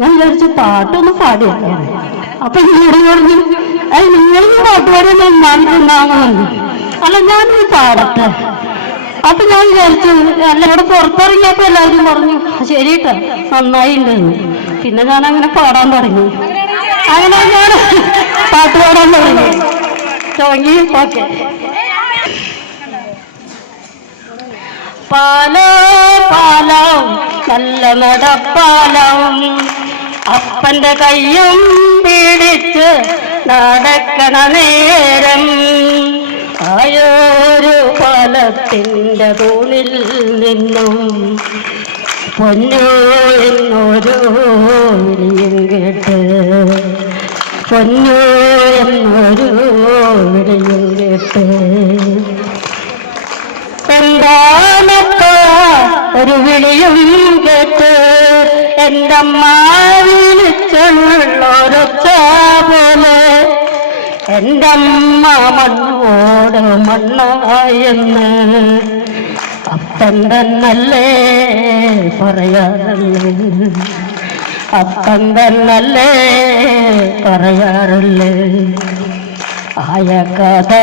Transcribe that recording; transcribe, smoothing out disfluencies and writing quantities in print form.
ഞാൻ വിചാരിച്ചു പാട്ടൊന്ന് പാടിയേക്കാം. അപ്പൊ എന്നോട് പറഞ്ഞു, നിങ്ങൾ പാട്ട് പാടിയൊന്നും ഉണ്ടാകുന്നു. അല്ല, ഞാനൊന്ന് പാടട്ടെ. അപ്പൊ ഞാൻ വിചാരിച്ചു, അല്ല, ഇവിടെ പുറത്തിറങ്ങിയപ്പോ എല്ലാവരും പറഞ്ഞു ശരിട്ടോ നന്നായിണ്ടെന്ന്. പിന്നെ ഞാൻ അങ്ങനെ പാടാൻ തുടങ്ങി. അങ്ങനെ ഞാൻ പാട്ട് പാടാൻ തുടങ്ങി. ഓക്കെ. പാലം നല്ല നടപ്പാലം, അപ്പന്റെ കയ്യും പിടിച്ച് നടക്കണ നേരം ആയൊരു പാലത്തിൻ്റെ തൂണിൽ നിന്നും പൊന്നു എന്നൊരു വിളിയും കേട്ട്, പൊന്നു എന്നൊരു വിളിയും കേട്ട്, എന്താണപ്പോ ഒരു വിളിയും കേട്ട് എൻ്റെ അമ്മ വിളിച്ചുള്ളൊരൊച്ച പോലെ എൻ്റെ അമ്മ മണ്ണോട് മണ്ണായെന്ന് അപ്പൻ തന്നല്ലേ പറയാറല്ലേ, അപ്പൻ തന്നല്ലേ പറയാറല്ലേ. ആയ കഥ